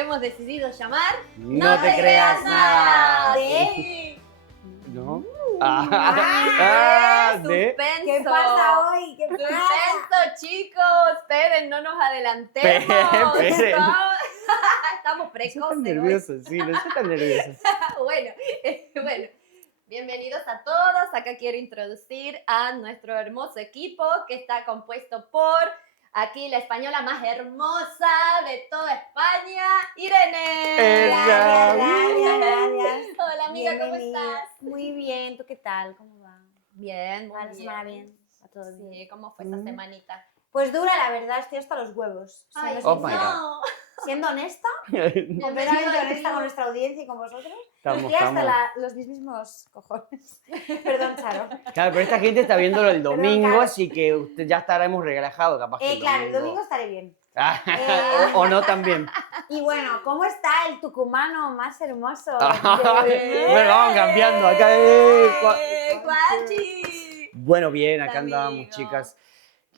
hemos decidido llamar No te creas nada. ¿De? ¿No? ¡Suspenso! ¿Qué pasa hoy? ¿Qué pasa? ¡Suspenso, chicos! Esperen, no nos adelantemos. Esperen. Estamos No soy precoces tan hoy. nervioso, sí, no soy tan nervioso. Bueno, bienvenidos a todos. Acá quiero introducir a nuestro hermoso equipo que está compuesto por aquí la española más hermosa de toda España, Irene. Gracias. Hola amiga, ¿cómo Bienvenida. estás? Muy bien, ¿tú qué tal? ¿Cómo va? Bien, muy ¿Va la bien. semana bien? ¿Va todo bien? Sí, ¿cómo fue esa semanita? Pues dura, la verdad, estoy hasta los huevos. Ay, Oh my no. Siendo honesta, Bienvenido completamente al honesta club. con nuestra audiencia y con vosotros, Estamos, estoy hasta estamos. los mismos cojones. Perdón, Charo. Claro, pero esta gente está viéndolo el domingo, Caro. así que usted ya estaremos relajado, capaz que Claro, el domingo estaré bien. o no también. Y bueno, ¿cómo está el tucumano más hermoso? Bueno, vamos cambiando acá. ¡Guachi! Bueno, bien, acá Amigo. andábamos, chicas.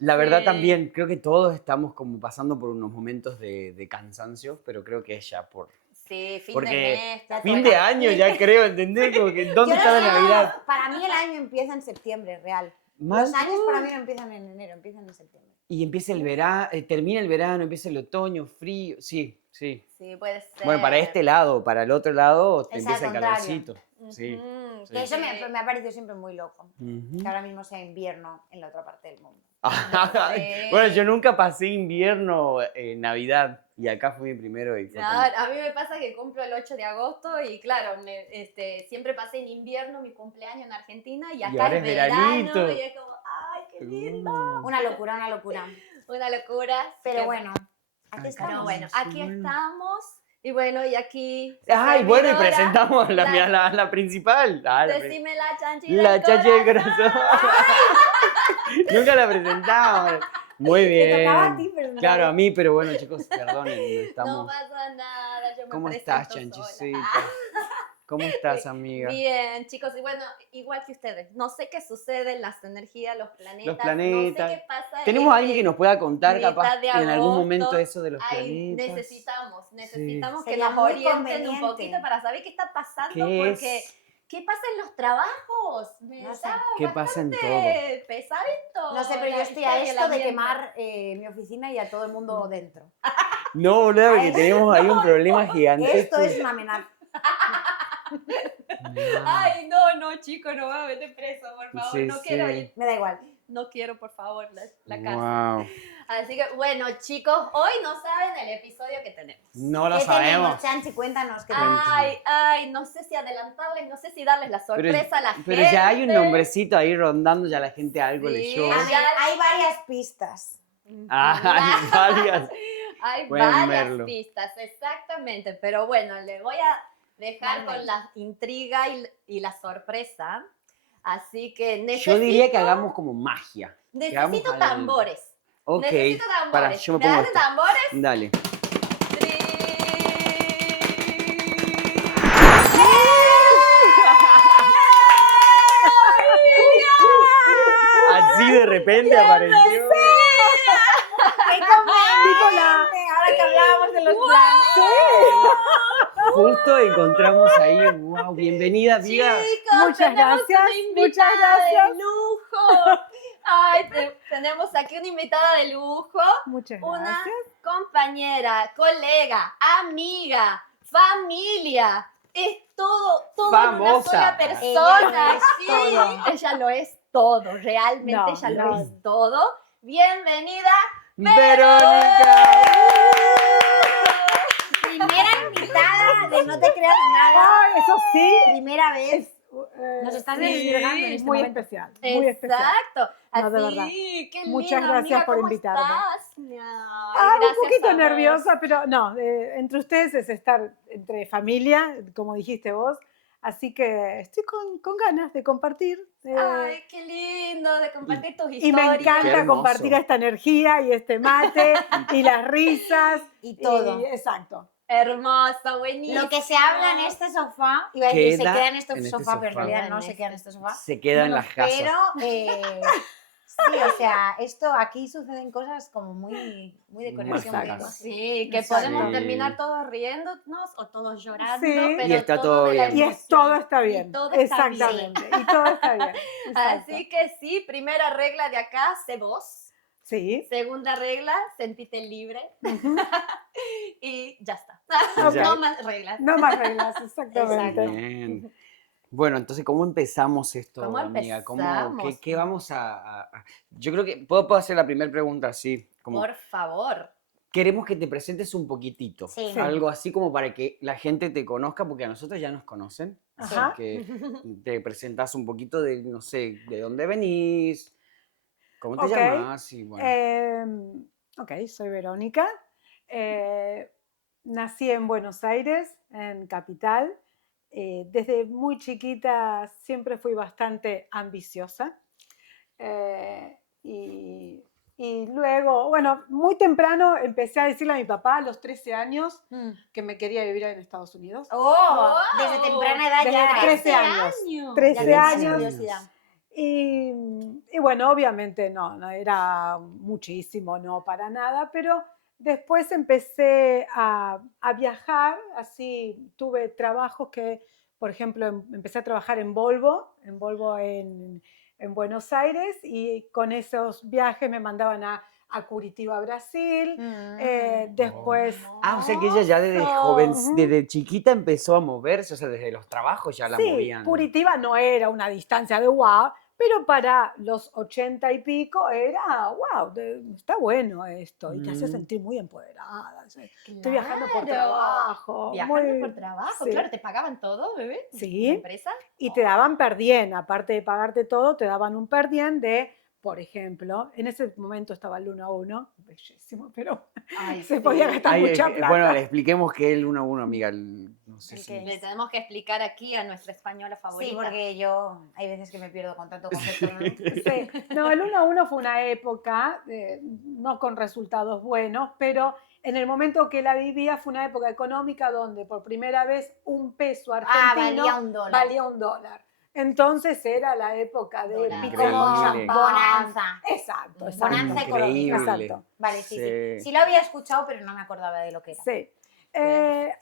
La verdad Sí. también, creo que todos estamos como pasando por unos momentos de cansancio, pero creo que es ya por Sí, fin Porque de mes. ya fin toca. de año ya creo, ¿entendés? Como que ¿dónde Yo está la no sé, Navidad? para mí el año empieza en septiembre, real. Más- Los años para mí no empiezan en enero, empiezan en septiembre. Y empieza el verano, termina el verano, empieza el otoño, frío, sí, sí. Sí, puede ser. Bueno, para este lado, para el otro lado te Es empieza al el contrario. calorcito. Sí. Ujú, Sí. Que eso me ha parecido siempre muy loco. Ujú. Que ahora mismo sea invierno en la otra parte del mundo. Bueno, yo nunca pasé invierno, Navidad, y acá fue mi primero y fue como- Claro, a mí me pasa que cumplo el 8 de agosto y claro, siempre pasé en invierno mi cumpleaños en Argentina y acá ahora es es verano veranito. y es como, ¡ay, qué lindo! Una locura, una locura. Una locura. Pero Que- bueno, aquí Ay, estamos. Pero bueno, Sí, aquí bueno. estamos y bueno, y aquí... Ay, bueno, y servidora, presentamos la principal. Decime la chanchi La del chachi de corazón. corazón. Nunca la presentamos. Muy Te tocaba a bien. ti, pero Claro, a mí, pero bueno, chicos, perdonen, no No estamos. pasa nada, yo me ¿Cómo estás, presento sola. chanchicita? ¿Cómo estás, amiga? Bien, chicos, y bueno, igual que ustedes, no sé qué sucede, las energías, los planetas, Los planetas. no sé qué pasa. ¿Tenemos a alguien que nos pueda contar, mitad capaz, de en algún agosto. momento eso de los Ay, planetas? necesitamos que Sería nos muy orienten un conveniente. poquito para saber qué está pasando, ¿Qué porque es? ¿qué pasa en los trabajos? Me No sé. está ¿Qué pasa en todo? pesadito. No sé, pero la yo estoy a historia y el esto de ambiente. quemar mi oficina y a todo el mundo dentro. No, boludo, porque Ay, tenemos ahí un problema gigante. Esto es una amenaza. Ay, no, chico, no me voy a meter preso, por favor. Sí, No quiero sí. ir. Me da igual. No quiero, por favor, la cárcel. Wow. Así que, bueno, chicos, hoy no saben el episodio que tenemos. No lo ¿Qué sabemos. tenemos, Chanchi? Cuéntanos qué tenemos. Ay, no sé si adelantarles, no sé si darles la sorpresa a la gente. Pero ya hay un nombrecito ahí rondando, ya la gente algo Sí. leyó. A ver, hay varias pistas. Hay varias. Hay Pueden varias verlo. pistas, exactamente. Pero bueno, les voy a dejar Dale. con la intriga y la sorpresa. Así que Yo diría que hagamos como magia. que hagamos necesito algo. tambores. Ok. Necesito tambores. Para, yo me ¿Me pongo das esto. tambores? Dale. Así de repente apareció. ¡Qué conveniente! Ahora que hablábamos de los planes. Justo encontramos ahí. Wow, bienvenida, amiga. Chicos, Muchas tenemos gracias, una invitada muchas gracias. de lujo. Ay, tenemos aquí una invitada de lujo, Muchas una gracias. compañera, colega, amiga, familia. Es todo en una Famosa. sola persona. Ella lo es Sí, todo. ella lo es todo, realmente No, ella no. lo es todo. Bienvenida. Verónica. Primera invitada de No te creas nada. Ay, eso sí, Primera vez. Nos estás sí, desvirgando en este muy momento. especial, muy especial. Exacto. No, de Así, verdad. qué Muchas lindo, gracias amiga, por ¿cómo invitarme. estás? Ay, Un gracias poquito a vos. nerviosa, pero no, entre ustedes es estar entre familia, como dijiste vos, así que estoy con ganas de compartir. Ay, qué lindo de compartir tus Y me historias. Qué encanta hermoso. compartir esta energía y este mate y las risas. Y todo. Exacto. Hermosa, buenísimo. Lo que se habla en este sofá, iba a decir, se Queda queda en este en este sofá, pero en sofá. realidad no se queda en este sofá. Se queda en las casas. Pero Sí, o sea, esto aquí suceden cosas como muy de conexión. Mágicas. prima. Sí, que Exacto. podemos Sí. terminar todos riéndonos o todos llorando, Sí. pero Y está todo todo de la bien. Y emoción. todo está Y bien. todo está bien. Exactamente. Y todo está bien. Exacto. Así que sí, primera regla de acá, sé vos. Sí. Segunda regla, sentite libre. Ujú. Y ya está. Ok. No más reglas. No más reglas, exactamente. Exacto. Bien. Bueno, entonces, ¿cómo empezamos esto, ¿Cómo amiga? empezamos? ¿Qué vamos Yo creo que puedo hacer la primera pregunta así, como Por favor. queremos que te presentes un poquitito, Sí. Sí. algo así como para que la gente te conozca, porque a nosotros ya nos conocen, así Ajá. que te presentas un poquito de, no sé, de dónde venís, cómo te Ok. llamas y bueno. Ok, soy Verónica. Nací en Buenos Aires, en Capital. Desde muy chiquita siempre fui bastante ambiciosa. Eh, y, y luego, bueno, muy temprano empecé a decirle a mi papá a los 13 años que me quería vivir en Estados Unidos. Oh, Wow. desde temprana edad Desde ya. 13 años. 13 Ya tenías años. curiosidad. Y, y bueno, obviamente no era muchísimo, no para nada, pero después empecé a viajar, así tuve trabajos que, por ejemplo, empecé a trabajar en Volvo en Buenos Aires, y con esos viajes me mandaban a Curitiba, Brasil. Después... Ah, o sea que ella ya desde Ujú. desde chiquita empezó a moverse, o sea, desde los trabajos ya la Sí, movían. Curitiba no era una distancia de wow, pero para los 80 y pico era wow, está bueno esto, y te hace Mm. sentir muy empoderada. Estoy viajando por trabajo. Viajando por trabajo, sí. claro, ¿te pagaban todo, bebé? Sí. ¿La empresa? Y te daban per diem, aparte de pagarte todo, te daban un per diem de, por ejemplo, en ese momento estaba el 1 a 1, bellísimo, pero Ay, se sí. podía gastar Ay, mucha plata. bueno, le expliquemos que el 1 a 1, amiga, no sé ¿El si... qué? Le tenemos que explicar aquí a nuestra española favorita. Sí, porque yo hay veces que me pierdo con tanto concepto. ¿No? Sí. No, el 1 a 1 fue una época, no con resultados buenos, pero en el momento que la vivía fue una época económica donde por primera vez un peso argentino valía $1. valía $1. Entonces era la época de Dólar. pico con Increíble. champán. Bonanza. Exacto, exacto. Bonanza económica. Exacto. Vale, sí, sí. Sí. Sí lo había escuchado, pero no me acordaba de lo que era. Sí.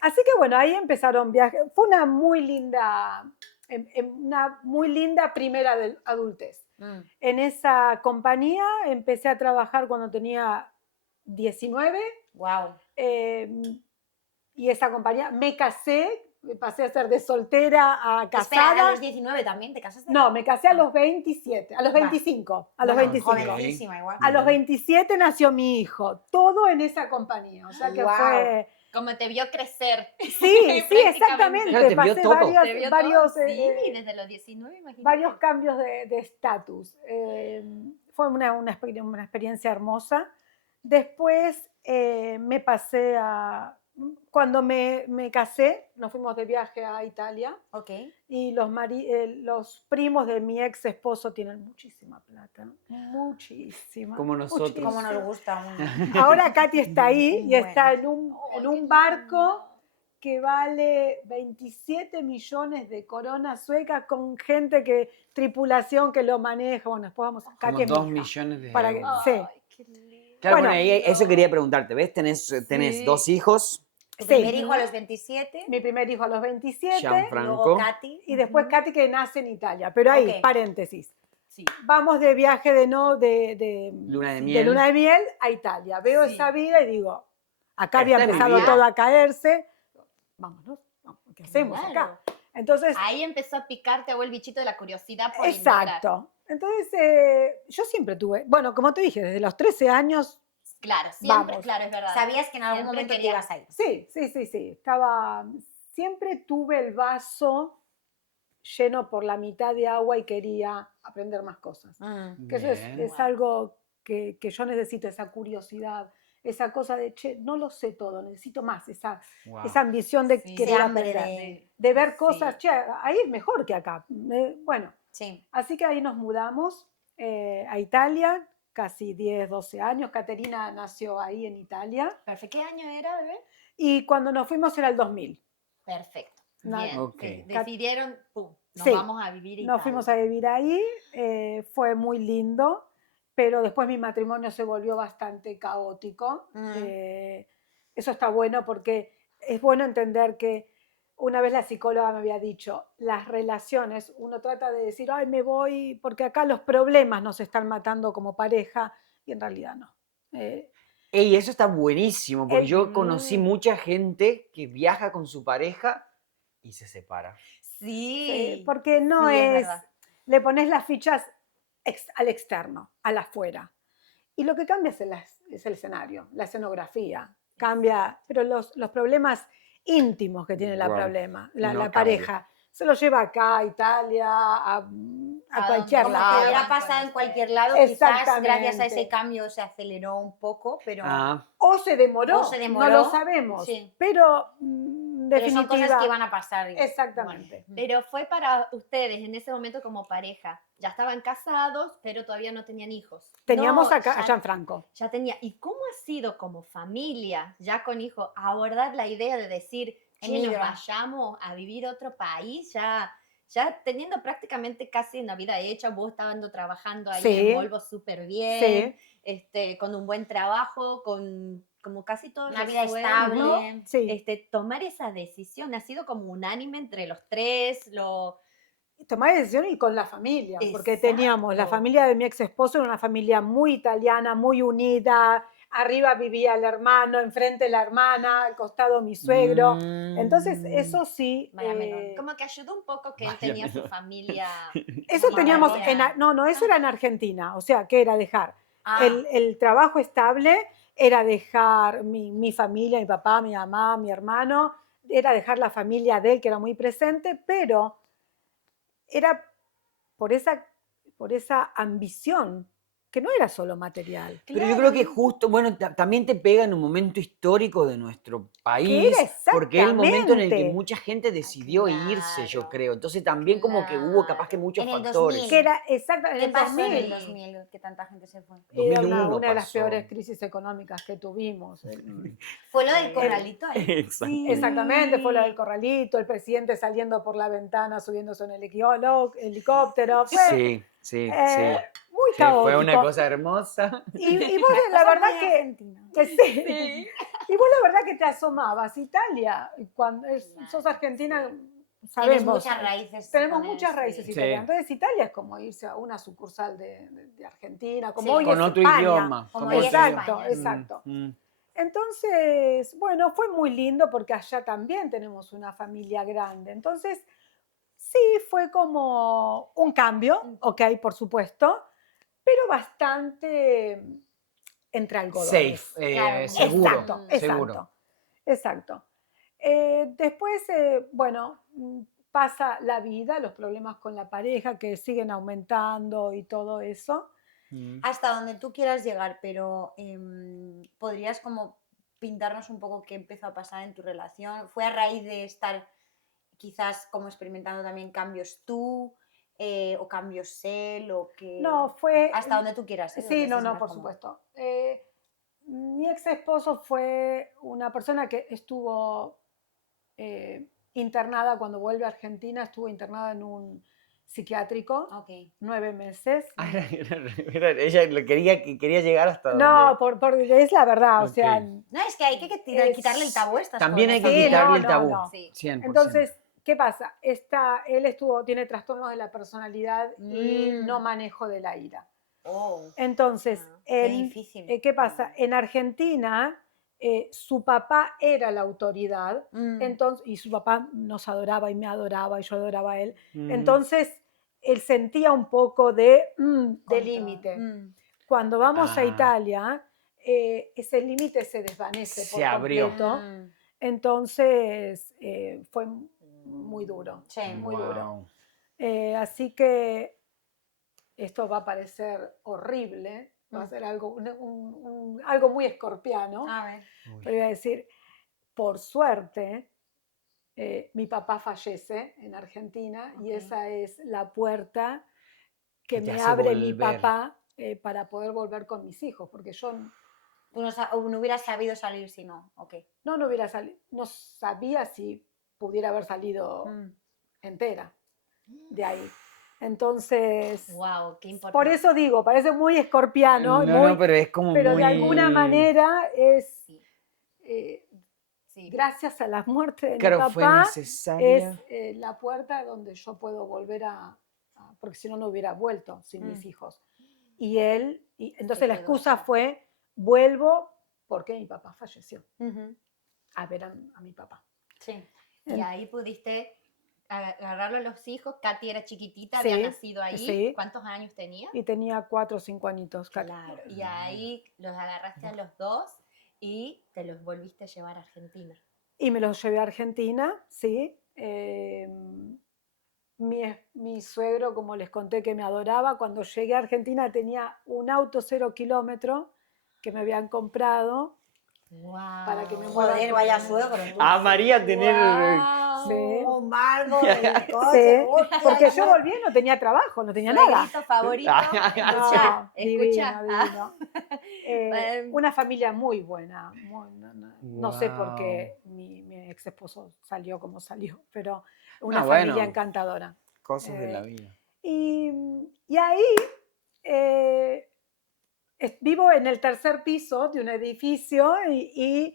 Así que bueno, ahí empezaron viajes. Fue una muy linda primera adultez. En esa compañía empecé a trabajar cuando tenía 19, Wow. y esa compañía me casé, pasé a ser de soltera a Espera, casada. ¿a los 19 también te casaste? No, me casé a los 27, a los 25, a los Bueno, 25. jovencísima igual. A los 27 nació mi hijo, todo en esa compañía, o sea que Guau. fue... Como te vio crecer. Sí, sí, Prácticamente. exactamente. Claro, te vio Pasé todo. Te vio varios, todo, sí, desde los 19, imagínate. varios cambios de estatus. Fue una experiencia hermosa. Después me pasé a... Cuando me casé, nos fuimos de viaje a Italia, Ok. y los primos de mi ex esposo tienen muchísima plata. Muchísima. Como nosotros. muchísima. Como nos gusta. Ahora Katy está ahí y Bueno. está en Ay, un qué barco lindo. que vale 27 millones de coronas suecas, con tripulación que lo maneja. Bueno, después vamos a Como Katy es mi 2 hija. millones de Para que- euros. sí. Ay, qué lindo. Claro, Bueno. bueno, eso quería preguntarte, ¿ves? Tenés Sí. 2 hijos, Tu Sí. primer hijo a los 27. Mi primer hijo a los 27, Gianfranco. Luego Katy. y después Katy, que nace en Italia. Pero ahí, Ok. paréntesis. Sí. Vamos de viaje de Luna de de miel. luna de miel a Italia. Veo Sí. esa vida y digo, acá había Esta es mi empezado vida. todo a caerse. Vámonos, ¿qué hacemos acá? Claro. Entonces, Ahí empezó a picarte o el bichito de la curiosidad por indagar. exacto. Entonces, yo siempre tuve, bueno, como te dije, desde los 13 años, Claro, siempre, Vamos. claro, es verdad. Sabías que en algún Siempre momento te quería- ibas a ir. sí, siempre tuve el vaso lleno por la mitad de agua y quería aprender más cosas. Que eso Bien. es Wow. algo que yo necesito, esa curiosidad, esa cosa de, che, no lo sé todo, necesito más, esa Wow. ambición de Sí. querer Ese hambre aprender, de... de ver Sí. cosas, che, ahí es mejor que acá. Bueno, Sí. así que ahí nos mudamos a Italia, casi 10, 12 años. Caterina nació ahí en Italia, Perfecto. ¿Qué año era, bebé? y cuando nos fuimos era el 2000. Perfecto. No, Bien. ok. Decidieron, pum, nos Sí. vamos a vivir a Nos fuimos a vivir ahí, fue muy lindo. pero después mi matrimonio se volvió bastante caótico. Eso está bueno porque es bueno entender que una vez la psicóloga me había dicho, las relaciones, uno trata de decir, ay, me voy porque acá los problemas nos están matando como pareja, y en realidad no. Ey, eso está buenísimo, porque yo conocí Mm. mucha gente que viaja con su pareja y se separa. Sí, porque no sí, es, verdad. le pones las fichas al externo, al afuera. Y lo que cambia es el escenario, la escenografía, cambia, pero los problemas íntimos que tiene Wow. la No pareja, se los lleva acá, a Italia, a cualquier Como que lado. hubiera pasado en cualquier lado, quizás gracias a ese Exactamente. cambio se aceleró un poco, pero Ah, O se demoró, O se no lo demoró, sabemos, sí. pero pero son cosas definitiva, que iban a pasar. exactamente. Bueno, Pero fue para ustedes en ese momento como pareja. Ya estaban casados, pero todavía no tenían hijos. Teníamos No, acá a ya, Gianfranco. ya tenía. ¿Y cómo ha sido como familia, ya con hijos, abordar la idea de decir, che, nos Emigra. vayamos a vivir a otro país? Ya teniendo prácticamente casi una vida hecha, vos estabas trabajando ahí en Sí, Volvo súper bien, sí, con un buen trabajo, con como casi todo una vida resuelto. estable. sí. Tomar esa decisión ha sido como unánime entre los tres, Tomar decisión y con la familia, porque teníamos la Exacto. familia de mi ex esposo, era una familia muy italiana, muy unida, arriba vivía el hermano, enfrente la hermana, al costado mi suegro. Entonces, eso sí. Vaya melón. Como que ayudó un poco que él Vaya tenía su melón. familia. Eso teníamos, italiana. no, eso era en Argentina, o sea, que era dejar Ah, el trabajo estable, era dejar mi familia, mi papá, mi mamá, mi hermano, era dejar la familia de él, que era muy presente, pero era por esa ambición, que no era solo material, Pero yo creo que justo, bueno, también te pega en un momento histórico de nuestro que era país, porque es el momento en el que exactamente, mucha gente decidió irse, yo Claro, creo. Entonces también como que hubo capaz que claro. muchos en el factores. 2000. que era exactamente en ¿Qué el pasó en el 2000. 2000 que tanta gente se fue? Era 2001 una de las pasó. peores crisis económicas que tuvimos. Fue lo del corralito ahí. Exactamente, fue lo del corralito, el presidente saliendo por la ventana, subiéndose en el helicóptero. Fue Sí, sí, sí. muy Sí, caótico. fue una cosa hermosa. Y vos la verdad que sí. Sí. Y vos la verdad que te asomabas. Italia, cuando sos argentina, Tienes sabemos. muchas raíces. Tenemos con muchas eso, raíces sí. italianas. Sí. Entonces Italia es como irse a una sucursal de Argentina, como Sí. hoy Con es otro España. idioma. Como con hoy es otro idioma. Exacto, España. exacto. Mm. Entonces, bueno, fue muy lindo porque allá también tenemos una familia grande. Entonces, sí, fue como un cambio, ok, por supuesto, pero bastante entre algodones. Safe, Claro, seguro, Exacto, seguro. exacto, exacto. Después, bueno, pasa la vida, los problemas con la pareja que siguen aumentando y todo eso. Mm. Hasta donde tú quieras llegar, pero podrías como pintarnos un poco qué empezó a pasar en tu relación. ¿Fue a raíz de estar quizás como experimentando también cambios tú o cambios él o que... No, fue... Hasta donde tú quieras, ¿eh? Sí, Donde no, estés no, más por cómodo. supuesto. Mi ex esposo fue una persona que estuvo internada cuando vuelve a Argentina, estuvo internada en un psiquiátrico Ok. 9 meses. Ah, ella quería llegar hasta No, donde. es la verdad, o Ok. sea, No, es que hay que quitarle el tabú a estas También hay cosas. que Sí, quitarle no, el no, tabú. no. Sí. 100%. entonces, ¿qué pasa? Él tiene trastornos de la personalidad y no manejo de la ira. Oh, Entonces, qué difícil. ¿qué pasa? En Argentina, su papá era la autoridad, entonces, y su papá nos adoraba y me adoraba y yo adoraba a él. Mm. Entonces, él sentía un poco de Control. límite. Cuando vamos a Ah. Italia, ese límite se desvanece Se por abrió. completo. Entonces, fue muy duro, Sí. muy duro. Wow. Así que esto va a parecer horrible, va a ser algo, algo muy escorpiano, A ver. Uy. pero voy a decir, por suerte, mi papá fallece en Argentina y Ok. esa es la puerta que Que te me hace abre mi volver. papá para poder volver con mis hijos, porque yo Tú no hubieras sabido salir si no. Ok. no hubiera salido, no sabía si pudiera haber salido entera de ahí. Entonces, Wow, qué importante. por eso digo, parece muy escorpiano, No, pero es como pero muy... de alguna manera es, Sí, eh, sí. gracias a la muerte de mi Claro, fue papá, necesaria. es la puerta donde yo puedo volver porque si no, no hubiera vuelto sin mis hijos. Y entonces la quedó excusa allá. fue, vuelvo porque mi papá falleció, Ujú. a ver a mi papá. Sí. Y ahí pudiste agarrarlo a los hijos. Katy era chiquitita, Sí, había nacido ahí. sí. ¿Cuántos años tenía? Y tenía 4 o 5 añitos. Claro. Y ahí los agarraste a los dos y te los volviste a llevar a Argentina. Y me los llevé a Argentina, sí. Mi suegro, como les conté, que me adoraba, cuando llegué a Argentina tenía un auto 0 kilómetro que me habían comprado Wow. para que me mueva. Joder, vaya suegro. María tener... Sí. Un barco, el Sí, coche, hostia, porque yo volví y no tenía trabajo, no tenía nada. Suegrito favorito. No, Escucha. divino, divino. Em, Una familia muy buena. No sé por Wow. qué mi ex esposo salió como salió, pero una bueno. familia encantadora. Cosas de la vida. Y ahí vivo en el tercer piso de un edificio y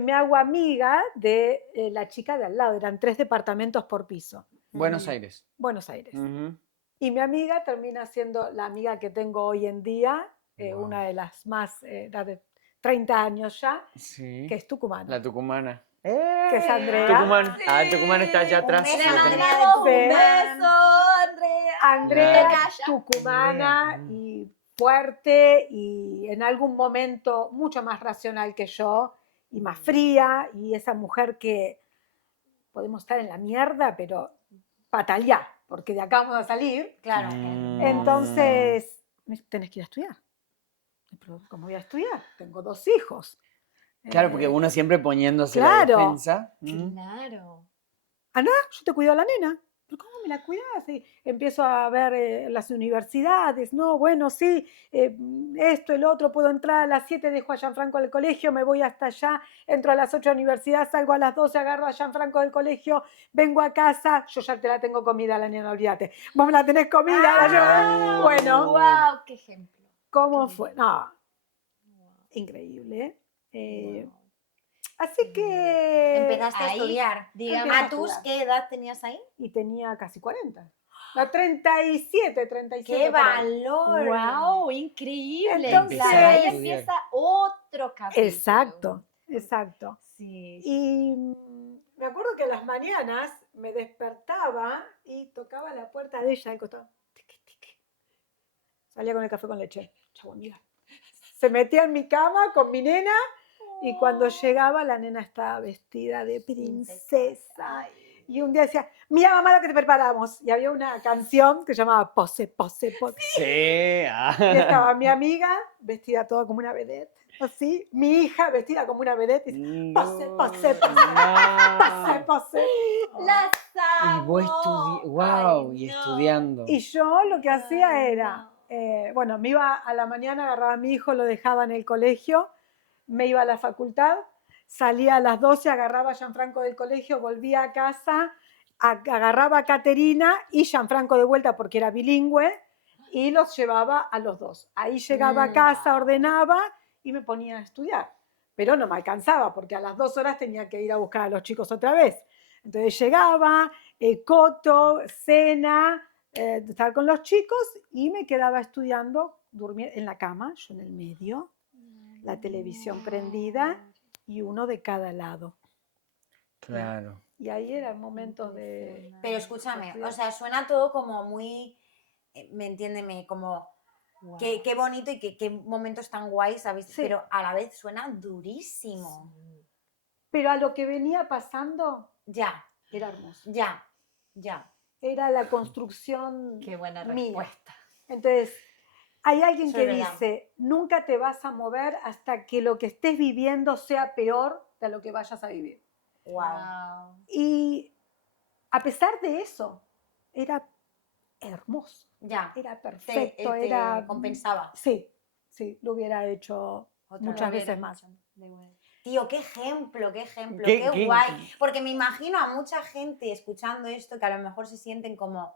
me hago amiga de la chica de al lado. Eran 3 departamentos por piso. Buenos Aires. Buenos Aires. Ujú. Y mi amiga termina siendo la amiga que tengo hoy en día, Wow. una de las más, la de 30 años ya, Sí. que es tucumana. La tucumana. Que es Andrea. Tucumán. Tucumán está allá Un atrás. beso, Le Lo tenés. Andrea. mandamos un Sí. beso, Andrea. Andrea, Tocaya. tucumana Andrea. y fuerte y en algún momento mucho más racional que yo y más fría y esa mujer que podemos estar en la mierda, pero patalear, porque de acá vamos a salir. Claro. Entonces, tenés que ir a estudiar. Pero, ¿cómo voy a estudiar? Tengo 2 hijos. Claro, porque uno siempre poniéndose claro. la defensa. Claro. Ana, yo te cuido a la nena. ¿Pero cómo me la cuidas? Y empiezo a ver las universidades. No, bueno, sí, esto, el otro, puedo entrar a las 7, dejo a Gianfranco al colegio, me voy hasta allá, entro a las 8 a la universidad, salgo a las 12, agarro a Gianfranco del colegio, vengo a casa, yo ya te la tengo comida, la nena, olvídate. Vos me la tenés comida, la llevo. Bueno, Wow, qué ejemplo. ¿cómo Qué fue? lindo. No, Wow. increíble. Wow. Así que... Empezaste a Ahí, estudiar. digamos, ¿A tus qué edad tenías ahí? Y tenía casi 40. No, 37, 37. ¡Qué por ahí. valor! Wow, increíble. Entonces- Claro, ahí Empezar a empieza otro capítulo. Exacto, exacto. Sí. Y me acuerdo que a las mañanas me despertaba y tocaba la puerta de ella al costado. Tiqui, tiqui. Salía con el café con leche. Chau, amiga. Se metía en mi cama con mi nena y cuando llegaba la nena estaba vestida de princesa. Y un día decía, mira mamá lo que te preparamos. Y había una canción que se llamaba Pose, Pose, Pose. Sí. Y estaba mi amiga vestida toda como una vedette, así. Mi hija vestida como una vedette. Y dice, pose, pose, pose, pose, pose. Las Y vos amo. wow, Ay, y no. estudiando. Y yo lo que hacía Ay, era, bueno, me iba a la mañana, agarraba a mi hijo, lo dejaba en el colegio, me iba a la facultad, salía a las 12, agarraba a Gianfranco del colegio, volvía a casa, agarraba a Caterina y Gianfranco de vuelta porque era bilingüe y los llevaba a los 2. Ahí llegaba a casa, ordenaba y me ponía a estudiar. Pero no me alcanzaba porque a las 2 horas tenía que ir a buscar a los chicos otra vez. Entonces llegaba, coto, cena, estar con los chicos y me quedaba estudiando, durmiendo en la cama, yo en el medio, la televisión prendida y uno de cada lado. Claro. Y ahí eran momentos de... Pero escúchame, o sea, suena todo como muy, me entiéndeme, como Wow. qué bonito y qué momentos tan guays, ¿sabes? Sí. Pero a la vez suena durísimo. Pero a lo que venía pasando Ya, era hermoso. ya, ya. Era la construcción Qué buena mía. respuesta. Entonces, hay alguien Eso que es verdad. dice, nunca te vas a mover hasta que lo que estés viviendo sea peor de lo que vayas a vivir. Wow. Y a pesar de eso, era hermoso, Ya. era perfecto, te era... compensaba. Sí, sí, lo hubiera hecho Otra muchas vez. veces más. Tío, qué ejemplo, qué ¿Qué- guay. Porque me imagino a mucha gente escuchando esto que a lo mejor se sienten como,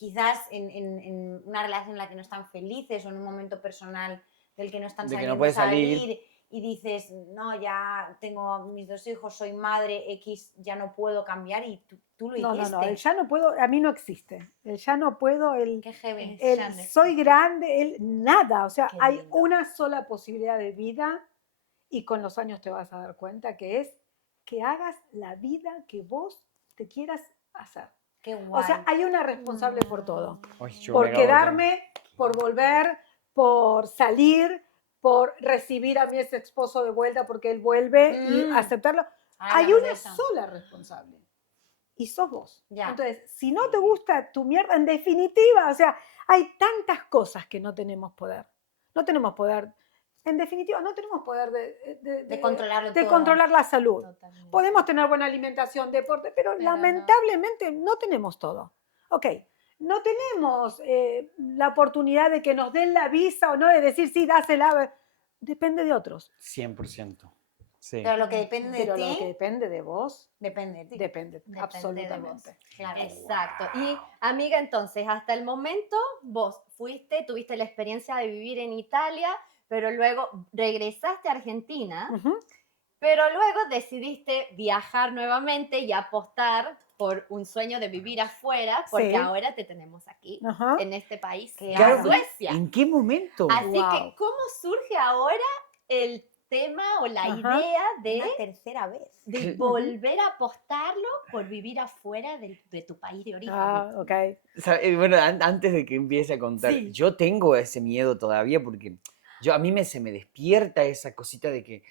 quizás en una relación en la que no están felices o en un momento personal del que no están De que no sabiendo puede salir, salir. y dices, no, ya tengo mis 2 hijos, soy madre, X, ya no puedo cambiar, y tú lo No, hiciste. no, el ya no puedo, a mí no existe. El ya no puedo, Qué heavy. Ya el no soy existe. grande, el nada. O sea, Qué hay lindo. una sola posibilidad de vida y con los años te vas a dar cuenta que es que hagas la vida que vos te quieras hacer. Qué guay. O sea, hay una responsable por todo. Ay, yo me Por acabo de- quedarme, por volver, por salir, por recibir a mi ex esposo de vuelta porque él vuelve y aceptarlo. Ahora Hay hablamos de una eso. sola responsable. Y sos vos. Ya. Entonces, si no te gusta tu mierda, en definitiva, o sea, hay tantas cosas que no tenemos poder. No tenemos poder. En definitiva, no tenemos poder De controlarlo de todo. controlar la salud. Totalmente. Podemos tener buena alimentación, deporte, pero Pero lamentablemente no tenemos todo. Ok, no tenemos la oportunidad de que nos den la visa o no, de decir, sí, dásela. Depende de otros. 100%. Sí. Pero lo que depende de Pero ti, lo que depende de vos, depende de ti. depende de vos. absolutamente. Claro. Exacto. Y amiga, entonces, hasta el momento vos tuviste la experiencia de vivir en Italia, pero luego regresaste a Argentina, Ujú. pero luego decidiste viajar nuevamente y apostar por un sueño de vivir afuera, porque Sí. ahora te tenemos aquí, Ajá. en este país, Claro. en Suecia. ¿En qué momento? Así Wow. que, ¿cómo surge ahora el tema o la Ajá. idea de Una tercera vez. de Ujú. volver a apostarlo por vivir afuera de tu país de origen? Ah, ok. Bueno, antes de que empiece a contar, Sí. yo tengo ese miedo todavía porque a mí se me despierta esa cosita de que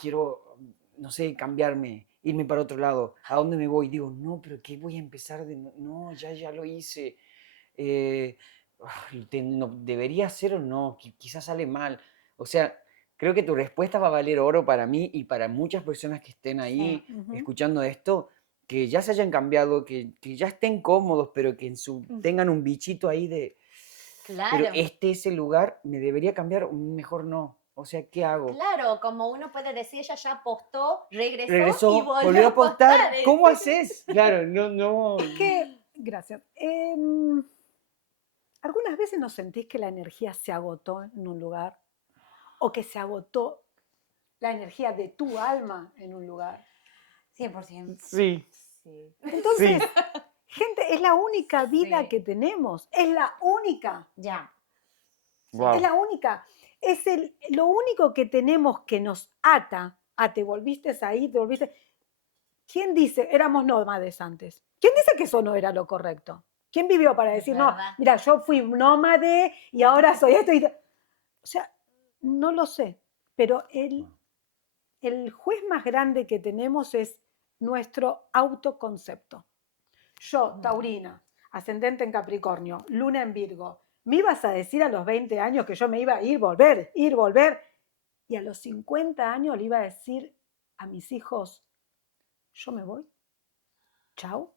quiero, no sé, cambiarme, irme para otro lado. ¿A dónde me voy? Digo, no, pero ¿qué voy a empezar de no? Ya lo hice. ¿Debería hacer o no? Quizás sale mal. O sea, creo que tu respuesta va a valer oro para mí y para muchas personas que estén ahí Ujú. escuchando esto, que ya se hayan cambiado, que ya estén cómodos, pero que tengan un bichito ahí de, Claro. pero este es el lugar, me debería cambiar, mejor no. O sea, ¿qué hago? Claro, como uno puede decir, ella ya apostó, regresó, y Regresó, volvió a apostar. ¿eh? ¿Cómo haces? Claro, no. Gracias. ¿Algunas veces no sentís que la energía se agotó en un lugar? ¿O que se agotó la energía de tu alma en un lugar? 100%. Sí. Sí. Entonces, gente, es la única vida Sí. que tenemos. Es la única. Ya. Wow. Es la única. Es lo único que tenemos que nos ata a te volviste ahí, te volviste. ¿Quién dice, éramos nómades antes? ¿Quién dice que eso no era lo correcto? ¿Quién vivió para Es decir, no, verdad. mira, yo fui nómade y ahora soy esto? O sea, no lo sé, pero el juez más grande que tenemos es nuestro autoconcepto. Yo, taurina, ascendente en Capricornio, luna en Virgo, ¿me ibas a decir a los 20 años que yo me iba a ir, volver? Y a los 50 años le iba a decir a mis hijos, yo me voy, chao.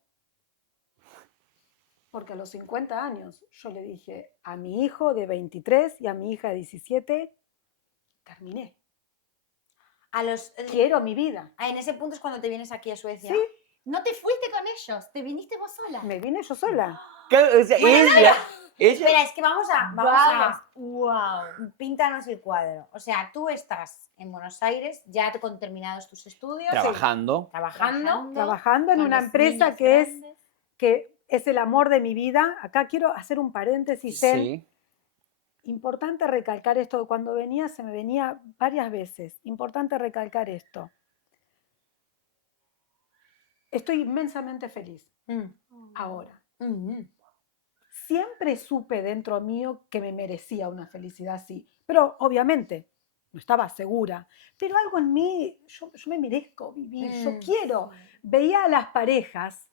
Porque a los 50 años yo le dije a mi hijo de 23 y a mi hija de 17, terminé, quiero mi vida. En ese punto es cuando te vienes aquí a Suecia. Sí, No te fuiste con ellos, te viniste vos sola. me vine yo sola. Claro, o sea, ella Espera, es que vamos a Wow. píntanos el cuadro. O sea, tú estás en Buenos Aires, ya con terminados tus estudios. trabajando. Trabajando en con una los empresa niños que grandes. es el amor de mi vida. Acá quiero hacer un paréntesis. Sí. Importante recalcar esto, cuando venía se me venía varias veces. Importante recalcar esto. Estoy inmensamente feliz ahora. Siempre supe dentro mío que me merecía una felicidad así, pero obviamente no estaba segura. Pero algo en mí, yo me merezco vivir, yo quiero. Veía a las parejas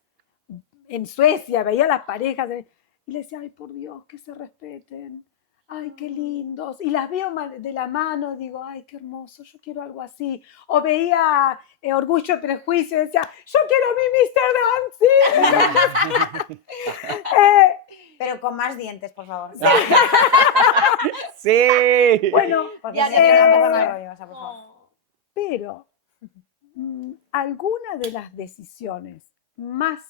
en Suecia, veía a las parejas y le decía, ay, por Dios, que se respeten. Ay, qué lindos. Y las veo de la mano, digo, ay, qué hermoso, yo quiero algo así. O veía Orgullo y Prejuicio y decía, yo quiero mi Mr. Dancing. Pero con más dientes, por favor. Sí. Bueno, Porque Ya si no no, quiero no más. pasa rollo, o sea, por favor. pero alguna de las decisiones más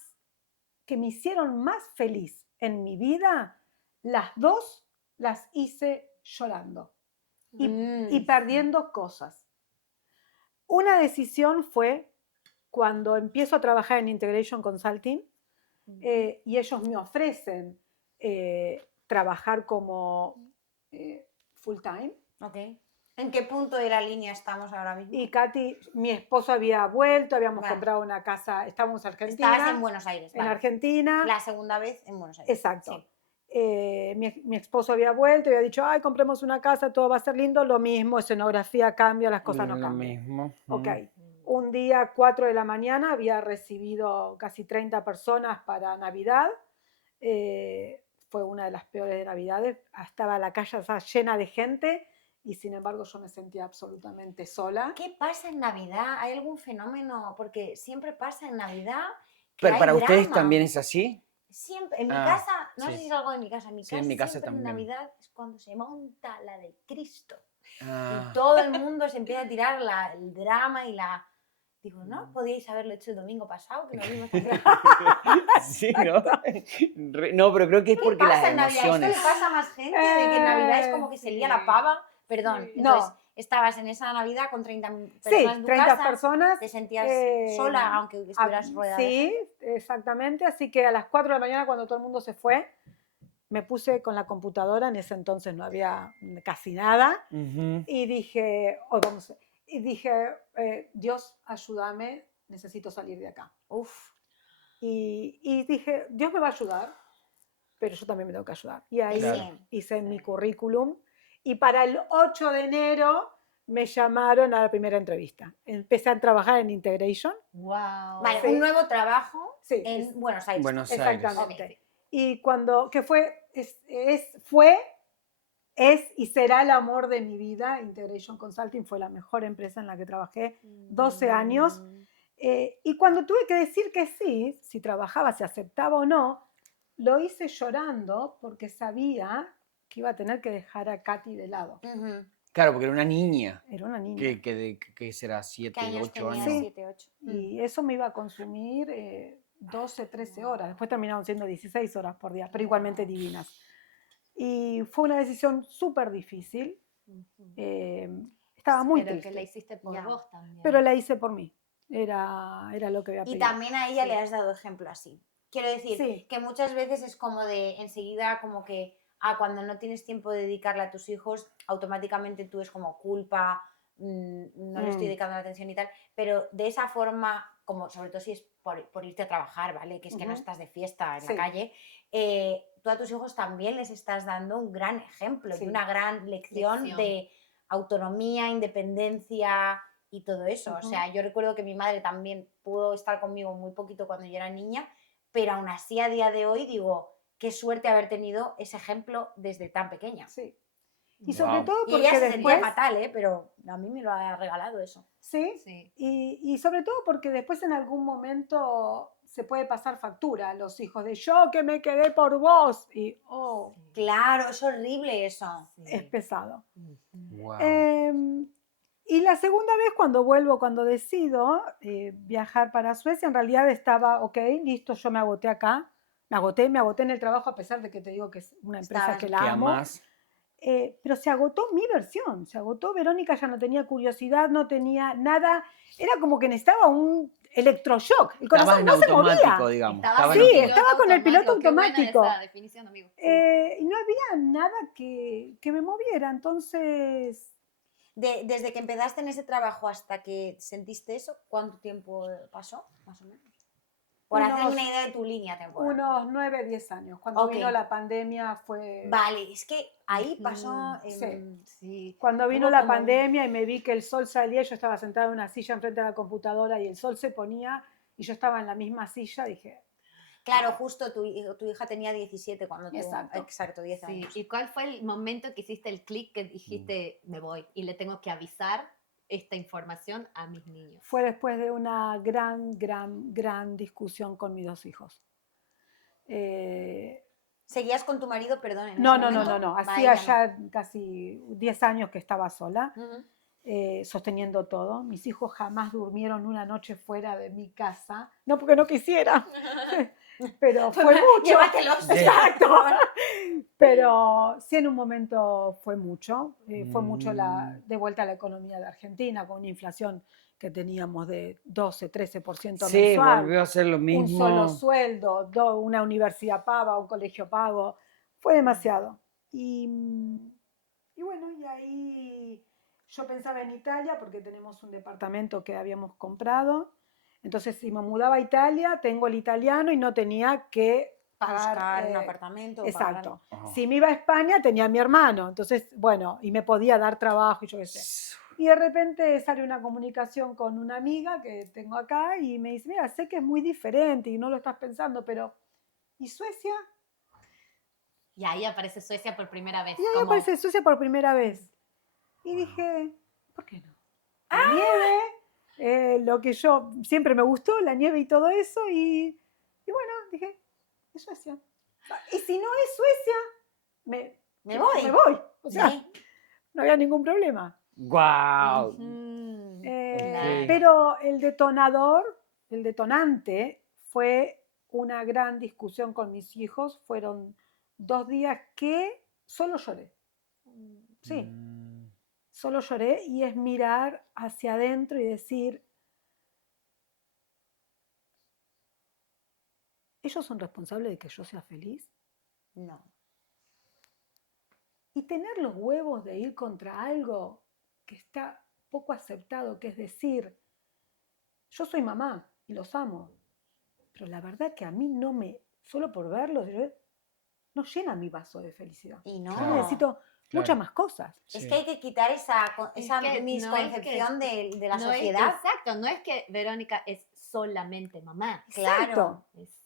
que me hicieron más feliz en mi vida, las dos las hice llorando y perdiendo cosas. Una decisión fue cuando empiezo a trabajar en Integration Consulting y ellos me ofrecen trabajar como full time. Ok. ¿En qué punto de la línea estamos ahora mismo? Y Katy, mi esposo había vuelto, habíamos Vale. comprado una casa, estábamos en Argentina. Estabas en Buenos Aires, En vale. Argentina. La segunda vez en Buenos Aires. Exacto. Sí. Mi esposo había vuelto y había dicho, ay, compremos una casa, todo va a ser lindo. Lo mismo, escenografía cambia, las cosas no Lo cambian. mismo. Ok. Un día, 4 de la mañana, había recibido casi 30 personas para Navidad. Fue una de las peores de Navidades. Estaba la calle llena de gente y sin embargo yo me sentía absolutamente sola. ¿Qué pasa en Navidad? ¿Hay algún fenómeno? Porque siempre pasa en Navidad que Pero hay para ustedes drama. también es así. Siempre, en mi Ah, casa, no sí. sé si es algo de mi casa, en mi Sí, casa, en mi casa siempre en también. Navidad es cuando se monta la de Cristo. Ah, Y todo el mundo se empieza a tirar el drama y la... Digo, ¿no? Podíais haberlo hecho el domingo pasado, que nos vimos también. sí, ¿no? No, pero creo que es ¿Qué porque pasa las en Navidad? ¿Esto emociones. le pasa a más gente? De que en Navidad es como que se lía la Sí. pava. Perdón, Sí. entonces No. estabas en esa Navidad con 30 personas Sí, en tu 30 casa, personas. te sentías sola, aunque estuvieras rodeada de Sí, gente. exactamente. Así que a las 4 de la mañana, cuando todo el mundo se fue, me puse con la computadora. En ese entonces no había casi nada. Ujú. Y dije, Dios, ayúdame, necesito salir de acá. Uf, Y dije, Dios me va a ayudar, pero yo también me tengo que ayudar. Y ahí Claro. hice mi currículum. Y para el 8 de enero me llamaron a la primera entrevista. Empecé a trabajar en Integration. Wow. vale, Sí. un nuevo trabajo Sí, en es- Buenos Aires. Buenos Exactamente. Ok. Y cuando, que fue, es y será el amor de mi vida. Integration Consulting fue la mejor empresa en la que trabajé 12 años. Y cuando tuve que decir que sí, si trabajaba, si aceptaba o no, lo hice llorando porque sabía que iba a tener que dejar a Katy de lado. Ujú. Claro, porque era una niña. Era una niña. Que será ¿Qué 7, años 8 tenías? años. Sí. 7, 8. Y eso me iba a consumir 12, 13 horas. Después terminaron siendo 16 horas por día, pero igualmente divinas. Y fue una decisión súper difícil. Estaba muy Pero triste. que la hiciste por Ya. vos también. Pero la hice por mí. Era lo que había Y pedido. también a ella Sí. le has dado ejemplo así. Quiero decir Sí. que muchas veces es como de enseguida como que cuando no tienes tiempo de dedicarle a tus hijos, automáticamente tú es como culpa, no le estoy dedicando la atención y tal, pero de esa forma, como sobre todo si es por irte a trabajar, ¿vale? Que es que no Ujú. estás de fiesta en Sí. la calle, tú a tus hijos también les estás dando un gran ejemplo Sí. y una gran lección de autonomía, independencia y todo eso. O Ujú. sea, yo recuerdo que mi madre también pudo estar conmigo muy poquito cuando yo era niña, pero aún así a día de hoy digo, qué suerte haber tenido ese ejemplo desde tan pequeña. Sí. Y sobre Wow. todo Y porque ella se después... sentía fatal, pero a mí me lo ha regalado eso. Sí. Sí. Y sobre todo porque después en algún momento se puede pasar factura a los hijos de yo que me quedé por vos. Y Claro, es horrible eso. es pesado. Wow. Y la segunda vez cuando decido viajar para Suecia, en realidad estaba, ok, listo, yo me agoté acá. Me agoté en el trabajo a pesar de que te digo que es una empresa que la Que amo. amás. Pero se agotó mi versión, se agotó. Verónica ya no tenía curiosidad, no tenía nada. Era como que necesitaba un electroshock. El Estabas corazón en no se automático, movía. digamos. Estaba Sí, estaba con el piloto Qué buena automático. esa definición, amigo. Sí. Y no había nada que me moviera. Entonces, Desde que empezaste en ese trabajo hasta que sentiste eso, ¿cuánto tiempo pasó, más o menos? Por hacerme una idea de tu línea temporal. unos 9, 10 años. Cuando Ok. vino la pandemia fue... Vale, es que ahí pasó... Sí. Sí. Cuando vino Hubo la como un- pandemia y me vi que el sol salía, yo estaba sentada en una silla enfrente de la computadora y el sol se ponía y yo estaba en la misma silla, dije, Claro, justo tu hija tenía 17 cuando tuvo... Exacto. Exacto, 10 Sí. años. ¿Y cuál fue el momento que hiciste el clic que dijiste, me voy y le tengo que avisar esta información a mis niños? fue después de una gran discusión con mis 2 hijos. ¿Seguías con tu marido, perdón, en No, ese no, momento? no, Va, hacía ella ya casi 10 años que estaba sola, no. Ujú. sosteniendo todo. Mis hijos jamás durmieron una noche fuera de mi casa, no porque no quisiera, pero fue mucho. Llévatelos. Sí. Exacto. Pero sí, en un momento fue mucho. Fue mucho de vuelta a la economía de Argentina, con una inflación que teníamos de 12-13% Sí, mensual. volvió a ser lo Un solo mismo. sueldo, una universidad paga, un colegio pago. Fue demasiado. Y bueno, y ahí yo pensaba en Italia porque tenemos un departamento que habíamos comprado. Entonces, si me mudaba a Italia, tengo el italiano y no tenía que pagar. Buscar un apartamento. Exacto. Oh. Si me iba a España, tenía a mi hermano. Entonces, bueno, y me podía dar trabajo y yo qué sé. Y de repente sale una comunicación con una amiga que tengo acá y me dice, mira, sé que es muy diferente y no lo estás pensando, pero ¿y Suecia? Y ahí aparece Suecia por primera vez. Y ahí como- aparece Suecia por primera vez. Y dije, ¿por qué no? La nieve, lo que yo siempre me gustó, la nieve y todo eso, y bueno, dije, es Suecia. Y si no es Suecia, Me voy. me voy. O sea, Sí. no había ningún problema. ¡Guau! Mm. Ok. Pero el detonante fue una gran discusión con mis hijos. Fueron 2 días que solo lloré. Sí, Mm. solo lloré y es mirar hacia adentro y decir, ¿ellos son responsables de que yo sea feliz? No. Y tener los huevos de ir contra algo que está poco aceptado, que es decir, yo soy mamá y los amo, pero la verdad que a mí no solo por verlos, no llena mi vaso de felicidad. Y no. Yo necesito Claro. muchas más cosas. Es Sí. que hay que quitar esa Es que no es que- misconcepción de la no es- sociedad. exacto, no es que Verónica es solamente mamá. Claro. Exacto. Es-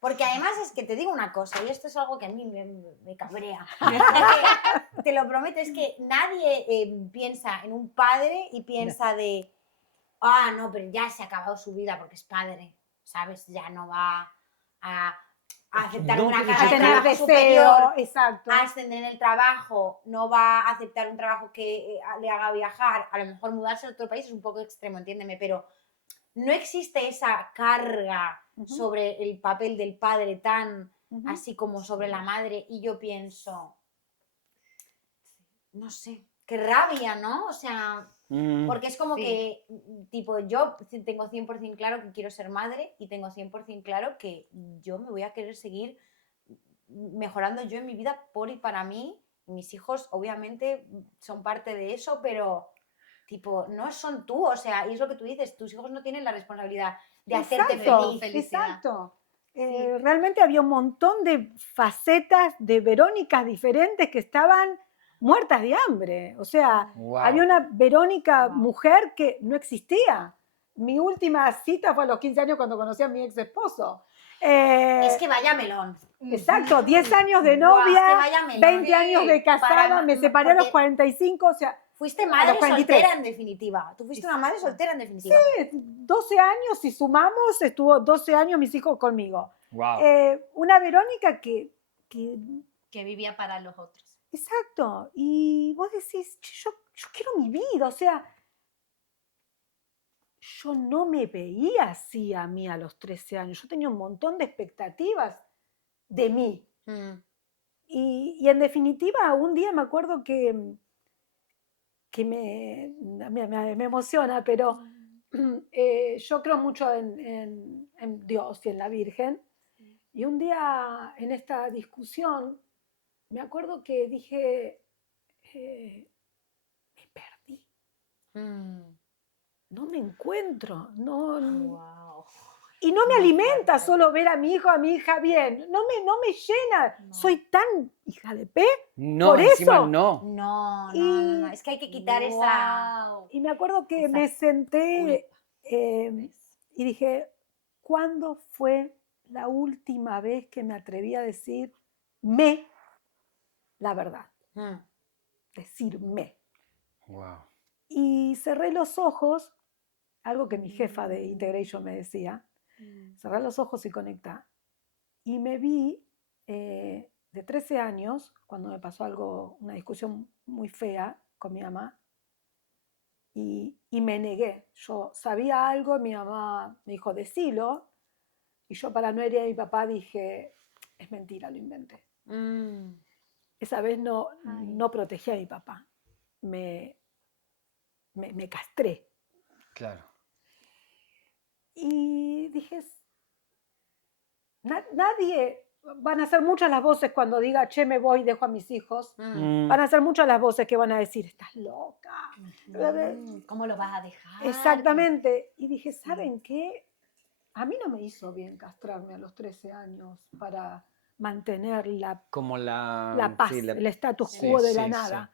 Porque además es que te digo una cosa, y esto es algo que a mí me cabrea. Que te lo prometo, es que nadie piensa en un padre y piensa de, no, pero ya se ha acabado su vida porque es padre, ¿sabes? Ya no va a aceptar No, una pero carga yo de A creo- trabajo tener superior, deseo, exacto. a ascender en el trabajo, no va a aceptar un trabajo que le haga viajar, a lo mejor mudarse a otro país es un poco extremo, entiéndeme, pero no existe esa carga Ujú. sobre el papel del padre tan Ujú. así como sobre Sí. la madre y yo pienso, no sé, qué rabia, ¿no? O sea, Mm. porque es como Sí. que, tipo, yo tengo 100% claro que quiero ser madre y tengo 100% claro que yo me voy a querer seguir mejorando yo en mi vida por y para mí. Mis hijos, obviamente, son parte de eso, pero, tipo, no son tú, o sea, y es lo que tú dices, tus hijos no tienen la responsabilidad de hacerte Exacto, feliz. felicidad. exacto. Sí. Realmente había un montón de facetas de Verónicas diferentes que estaban muertas de hambre. O sea, Wow. había una Verónica Wow. mujer que no existía. Mi última cita fue a los 15 años cuando conocí a mi ex esposo. Es que vaya melón. Exacto, 10 años de Buah, novia, que vaya melón. 20 años de casada, Para- me separé a los porque- 45, o sea, Fuiste a los madre 43. soltera en definitiva. Tú fuiste una madre soltera en definitiva. 12 años, si sumamos, estuvo 12 años mis hijos conmigo. Wow. Una Verónica que, Que vivía para los otros. exacto, y vos decís, yo quiero mi vida, o sea, yo no me veía así a mí a los 13 años, yo tenía un montón de expectativas de mí. Mm. Y en definitiva, un día me acuerdo que me emociona, pero yo creo mucho en Dios y en la Virgen. Y un día en esta discusión, me acuerdo que dije, me perdí, Mm. no me encuentro, no, Wow. y no me Muy alimenta fuerte. solo ver a mi hijo, a mi hija bien, no me llena, No. soy tan hija de P. No, por encima eso- no. No. Es que hay que quitar esa. Wow. Y me acuerdo que Esa me senté culpa. y dije, ¿cuándo fue la última vez que me atreví a decirme la verdad? Mm. Decirme. Wow. Y cerré los ojos, algo que mi jefa de Integration me decía, cerrá los ojos y conecta. Y me vi de 13 años, cuando me pasó una discusión muy fea con mi mamá, y me negué. Yo sabía algo, mi mamá me dijo, decilo, Y yo para no herir a mi papá dije, es mentira, lo inventé. Esa vez no protegí a mi papá, me castré. Claro. Y dije, nadie, van a ser muchas las voces cuando diga, che, me voy, dejo a mis hijos. Van a ser muchas las voces que van a decir, estás loca. ¿Cómo lo vas a dejar? Exactamente. Y dije, ¿saben qué? A mí no me hizo bien castrarme a los 13 años para mantener Como la paz, sí, el status sí, quo de la sí, nada.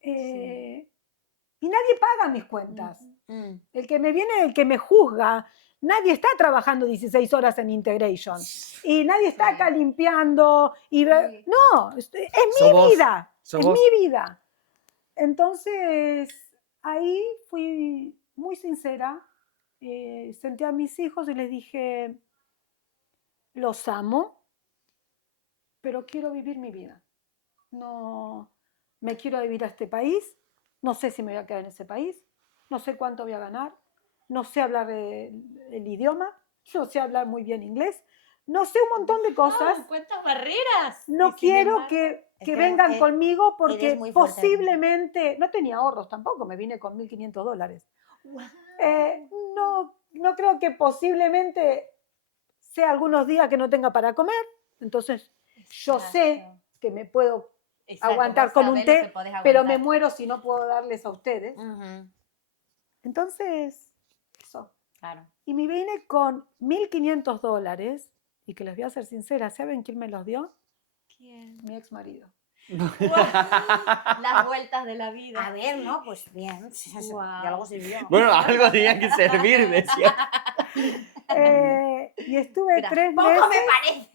Y nadie paga mis cuentas. El que me viene, el que me juzga, nadie está trabajando 16 horas en Integration. Y nadie está acá limpiando. No, es mi vida. Es mi vida. Entonces, ahí fui muy sincera. Senté a mis hijos y les dije, los amo, pero quiero vivir mi vida. No me quiero vivir a este país, no sé si me voy a quedar en ese país, no sé cuánto voy a ganar, no sé hablar el idioma, no sé hablar muy bien inglés, no sé un montón de cosas. ¿Cuántas barreras? No quiero que vengan conmigo porque muy fuerte. posiblemente, no tenía ahorros tampoco, me vine con $1.500. Wow. No creo que posiblemente sea algunos días que no tenga para comer, entonces yo sé que me puedo aguantar con un té, pero me muero si no puedo darles a ustedes. Entonces, eso. Claro. Y me vine con $1.500 y que les voy a ser sincera, ¿saben quién me los dio? ¿Quién? Mi ex marido. Las vueltas de la vida. A ver, ¿no? Pues bien, de algo sirvió. Bueno, algo tenía que servir, decía. Y estuve Mira, 3 ¡Poco meses. me parece!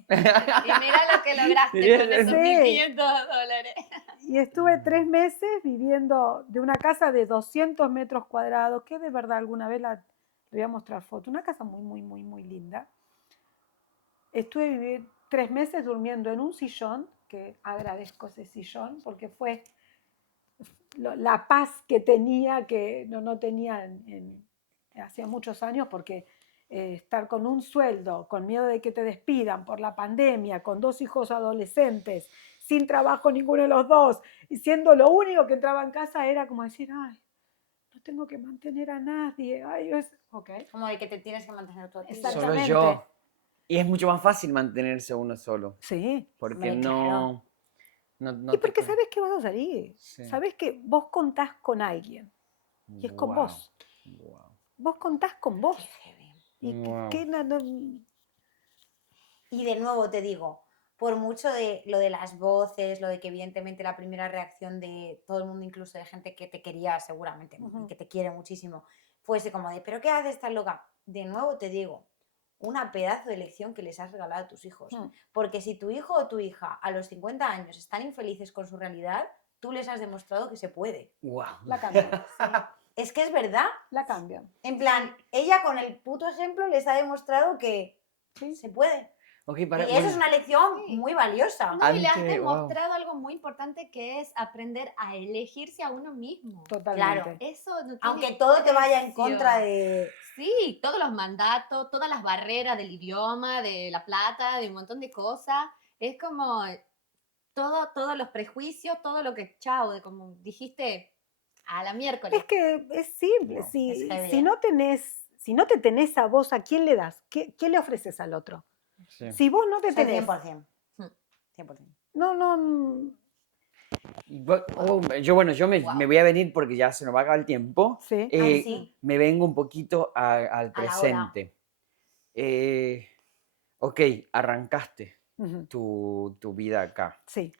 Y mira lo que lograste Quería con esos decir- $1.500. Y estuve 3 meses viviendo de una casa de 200 metros cuadrados, que de verdad alguna vez le voy a mostrar foto. Una casa muy, muy, muy, muy linda. Estuve viviendo 3 meses durmiendo en un sillón, que agradezco ese sillón, porque fue la paz que tenía, que no tenía hacía muchos años, porque estar con un sueldo, con miedo de que te despidan por la pandemia, con 2 hijos adolescentes, sin trabajo ninguno de los dos, y siendo lo único que entraba en casa era como decir, ay, no tengo que mantener a nadie, ay, okay. Como de que te tienes que mantener tú a ti. Solo yo. Y es mucho más fácil mantenerse uno solo. Sí. Porque Hombre, no... Y porque sabes que vas a salir, Sí. sabes que vos contás con alguien, y es con vos. Vos contás con vos. Y Y de nuevo te digo, por mucho de lo de las voces, lo de que evidentemente la primera reacción de todo el mundo, incluso de gente que te quería seguramente y que te quiere muchísimo, fuese como de, ¿pero qué haces tan loca? De nuevo te digo, una pedazo de lección que les has regalado a tus hijos. Porque si tu hijo o tu hija a los 50 años están infelices con su realidad, tú les has demostrado que se puede. Wow. La cambian. Sí. Es que es verdad. La cambian. En plan, ella con el puto ejemplo les ha demostrado que se puede. Okay, y eso es una lección muy valiosa. No, y le has demostrado algo muy importante, que es aprender a elegirse a uno mismo. Totalmente. Claro. Eso no tiene Aunque todo te vaya en precio. contra de... Sí, todos los mandatos, todas las barreras del idioma, de la plata, de un montón de cosas. Es como todos los prejuicios, todo lo que, chao, de como dijiste, a la miércoles. Es que es simple. No, si, es heavy, si no te tenés a vos, ¿a quién le das? ¿Qué le ofreces al otro? Sí. Si vos no te tenés... 100%. 100%. No. Yo me voy a venir porque ya se nos va a acabar el tiempo. Sí. Sí. Me vengo un poquito al presente. Ok, arrancaste tu vida acá. Sí.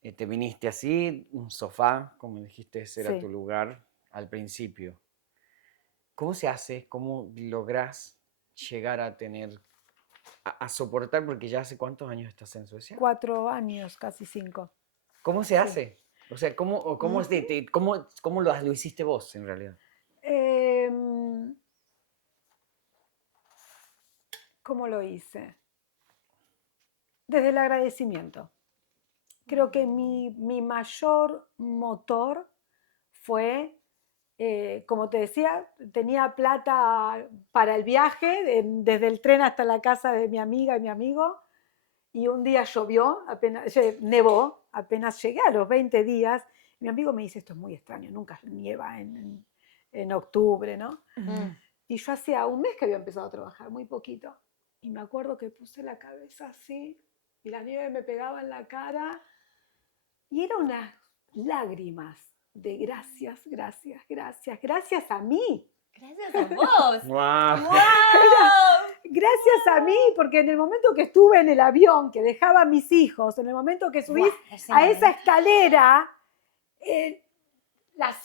Te viniste así, un sofá, como dijiste, ese era Sí. tu lugar al principio. ¿Cómo se hace? ¿Cómo lográs llegar a tener, a soportar? Porque ya hace ¿cuántos años estás en Suecia? 4 años, casi 5. ¿Cómo se hace? O sea, ¿cómo lo hiciste vos en realidad? ¿Cómo lo hice? Desde el agradecimiento. Creo que mi mayor motor fue como te decía, tenía plata para el viaje, desde el tren hasta la casa de mi amiga y mi amigo, y un día llovió, nevó, apenas llegué a los 20 días. Mi amigo me dice, esto es muy extraño, nunca nieva en octubre, ¿no? Y yo hacía un mes que había empezado a trabajar, muy poquito. Y me acuerdo que puse la cabeza así, y la nieve me pegaba en la cara, y eran unas lágrimas de gracias, gracias, gracias, gracias a mí. Gracias a vos. Wow. Gracias a mí, porque en el momento que estuve en el avión, que dejaba a mis hijos, en el momento que subí a esa escalera, las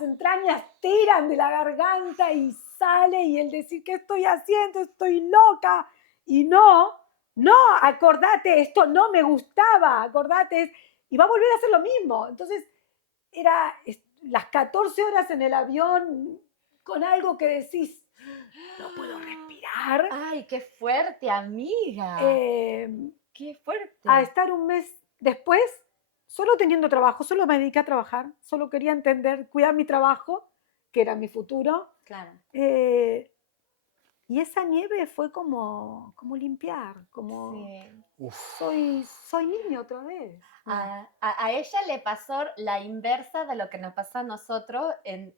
entrañas tiran de la garganta y sale, y el decir, ¿qué estoy haciendo? Estoy loca. Y no, acordate, esto no me gustaba, acordate, y va a volver a hacer lo mismo. Entonces, era las 14 horas en el avión con algo que decís, no puedo respirar. Ay, qué fuerte, amiga. Qué fuerte. A estar un mes después, solo teniendo trabajo, solo me dediqué a trabajar, solo quería entender, cuidar mi trabajo, que era mi futuro. Claro. Y esa nieve fue como limpiar, como Sí. soy niña otra vez. A ella le pasó la inversa de lo que nos pasó a nosotros.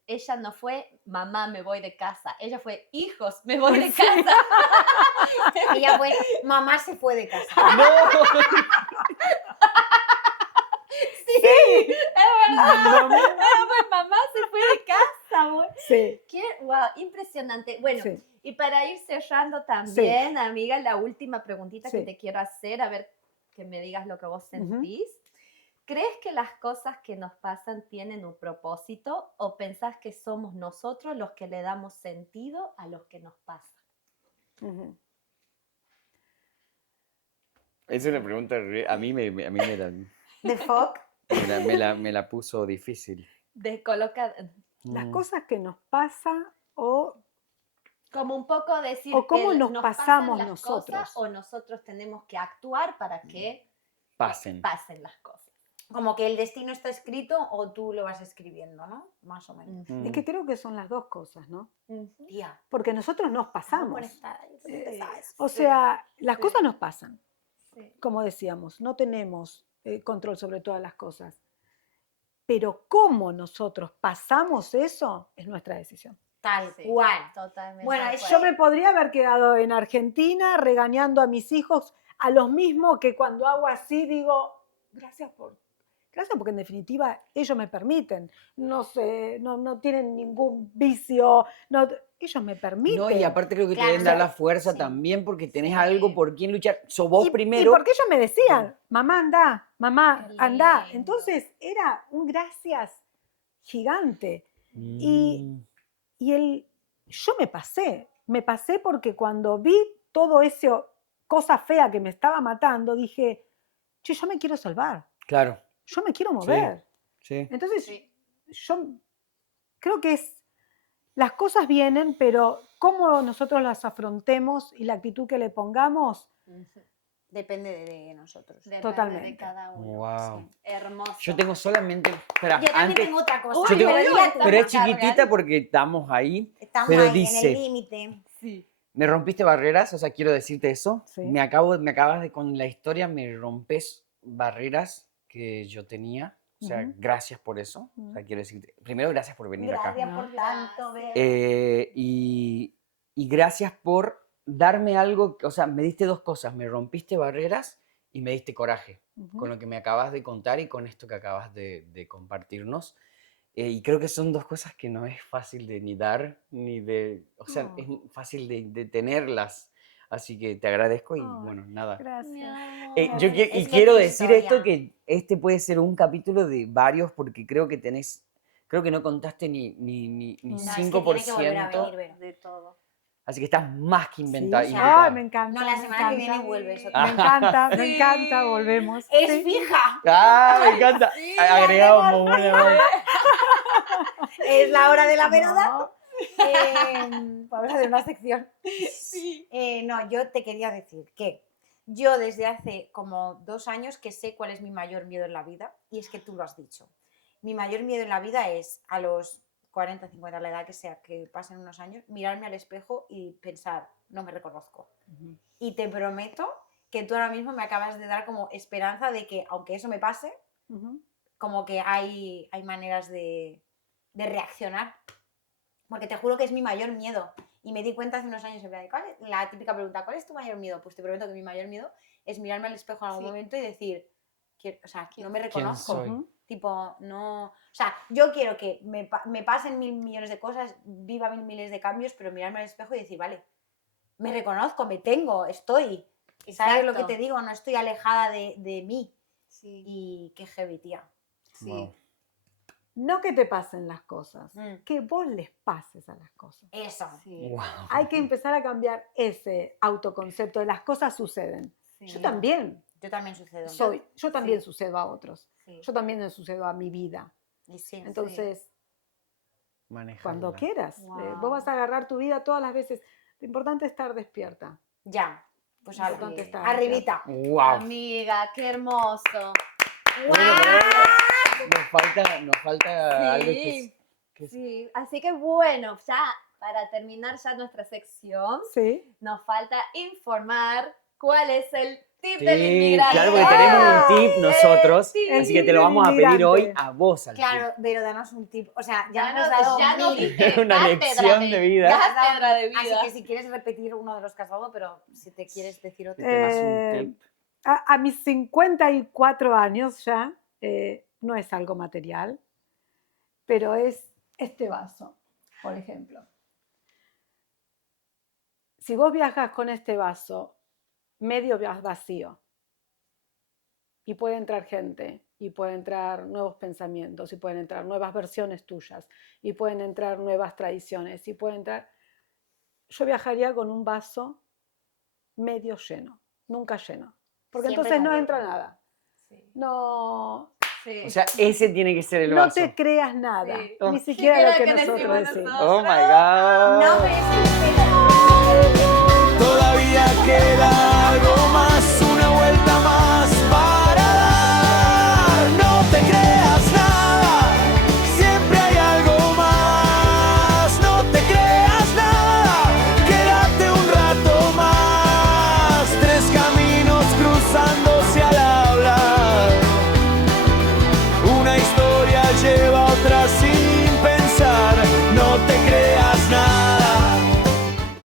Ella no fue, mamá, me voy de casa. Ella fue, hijos, me voy de casa. Ella fue, mamá se fue de casa. No. Sí, es verdad. Pues mamá se fue de casa. Güey. Sí. Wow, impresionante. Bueno, Sí. y para ir cerrando también, amiga, la última preguntita que te quiero hacer, a ver que me digas lo que vos sentís. ¿Crees que las cosas que nos pasan tienen un propósito o pensás que somos nosotros los que le damos sentido a los que nos pasa? Es una pregunta, a mí me ¿De fuck? me la puso difícil. Descoloca, Las cosas que nos pasan o como un poco decir o cómo que nos nos pasamos pasan las nosotros. cosas o nosotros tenemos que actuar para que Pasen. las cosas. Como que el destino está escrito o tú lo vas escribiendo, ¿no? Más o menos. Es que creo que son las dos cosas, ¿no? Tía. Porque nosotros nos pasamos. Sí. O sea, las Sí. cosas nos pasan. Sí. Como decíamos, no tenemos control sobre todas las cosas. Pero cómo nosotros pasamos eso es nuestra decisión. Tal Sí, cual. Totalmente. Bueno, de eso- Yo acuerdo. me podría haber quedado en Argentina regañando a mis hijos a los mismos que cuando hago así digo, gracias porque en definitiva ellos me permiten. No sé, no tienen ningún vicio, ellos me permiten. No, y aparte creo que Claro, te deben dar o sea, la fuerza sí. también porque tenés Sí. algo por quien luchar. Sos vos Y primero. porque ellos me decían, mamá, anda, mamá, Qué anda. lindo. Entonces era un gracias gigante. Mm, Yo me pasé porque cuando vi todo eso, cosa fea que me estaba matando, dije, che, yo me quiero salvar, claro, yo me quiero mover. sí. Entonces, Sí. yo creo que las cosas vienen, pero cómo nosotros las afrontemos y la actitud que le pongamos, Depende de nosotros. Depende Totalmente. de cada uno. Wow. Sí. Hermoso. Yo tengo solamente. Espera, Yo también antes. tengo otra cosa. Uy, yo tengo- pero dila tú. pero es Estamos chiquitita cargando. porque estamos ahí. Estamos pero ahí dice, en el límite. Sí. me rompiste barreras, o sea, quiero decirte eso. Sí. Me acabas de, con la historia, me rompes barreras que yo tenía. O sea, gracias por eso. O sea, quiero decirte, primero, gracias por venir acá. Gracias por tanto, Gracias. Bea. Y gracias por darme algo, o sea, me diste dos cosas, me rompiste barreras y me diste coraje con lo que me acabas de contar y con esto que acabas de compartirnos. Y creo que son dos cosas que no es fácil de ni dar, ni de, o sea, No. es fácil de tenerlas. Así que te agradezco y Ay, bueno, nada. Mi Gracias. amor. Es que Quiero tu decir historia- esto, que este puede ser un capítulo de varios porque creo que creo que no contaste ni No, es que 5%. tiene que volver a venir, Bea. De todo. Así que estás más que Sí. inventada. Sí. invitada. Ay, me encanta. No, la me semana que encanta. viene vuelves. Me encanta, me Sí. encanta, volvemos. ¡Es Sí. fija! ¡Ah, me encanta! Sí, Agregamos una más. Es la hora de la verdad. No. Vamos a hacer una sección. Sí. No, yo te quería decir que yo desde hace como 2 años que sé cuál es mi mayor miedo en la vida y es que tú lo has dicho. mi mayor miedo en la vida es a los 40, 50, la edad que sea, que pasen unos años, mirarme al espejo y pensar, no me reconozco. Y te prometo que tú ahora mismo me acabas de dar como esperanza de que, aunque eso me pase, como que hay maneras de reaccionar. Porque te juro que es mi mayor miedo. Y me di cuenta hace unos años, en plan, ¿cuál es la típica pregunta? ¿Cuál es tu mayor miedo? Pues te prometo que mi mayor miedo es mirarme al espejo en algún momento y decir, o sea, no me reconozco. soy? Tipo, no... O sea, yo quiero que me pasen 1000 millones de cosas, viva 1000 miles de cambios, pero mirarme al espejo y decir, vale, me reconozco, me tengo, estoy. ¿Sabes lo que te digo? No estoy alejada de mí. Sí. Y qué heavy, tía. Sí. Wow. No que te pasen las cosas, Mm. que vos les pases a las cosas. Eso. Sí. Wow. Hay que empezar a cambiar ese autoconcepto de las cosas suceden. Sí. Yo también Yo también sucedo. yo también Sí. sucedo a otros. Sí. Yo también le sucedo a mi vida. Y sí. Entonces, Manejarla. cuando quieras, Wow. vos vas a agarrar tu vida todas las veces. Lo importante es estar despierta. Ya. Pues Lo importante es estar arribita. Wow. Amiga, qué hermoso. Bueno, pero nos falta algo Sí. que Sí, así que bueno, ya para terminar ya nuestra sección, Sí. nos falta informar cuál es el tip Sí, del inmigrante. claro, porque tenemos un tip nosotros, tip. así que te lo El vamos a pedir inmigrante. hoy a vos, al Claro, pero danos un tip. O sea, ya Ya nos no, has dado ya no 1000. dije, Una cátedra lección de vida. Ya has dado- Cátedra de vida. Así que si quieres repetir uno de los que has dado, pero si te quieres decir otro. te das un Eh, tip. A mis 54 años ya, no es algo material, pero es este vaso, por ejemplo. Si vos viajas con este vaso medio vacío y puede entrar gente, y puede entrar nuevos pensamientos, y pueden entrar nuevas versiones tuyas, y pueden entrar nuevas tradiciones, y pueden entrar... Yo viajaría con un vaso medio lleno, nunca lleno, porque Siempre entonces con no hueco. entra nada. Sí. No, Sí. O sea, ese tiene que ser el no vaso. te creas nada, Sí. ni Oh. siquiera Siquiera lo que que nosotros decimos decimos. nosotros. Oh my God. No, pero es que... Todavía queda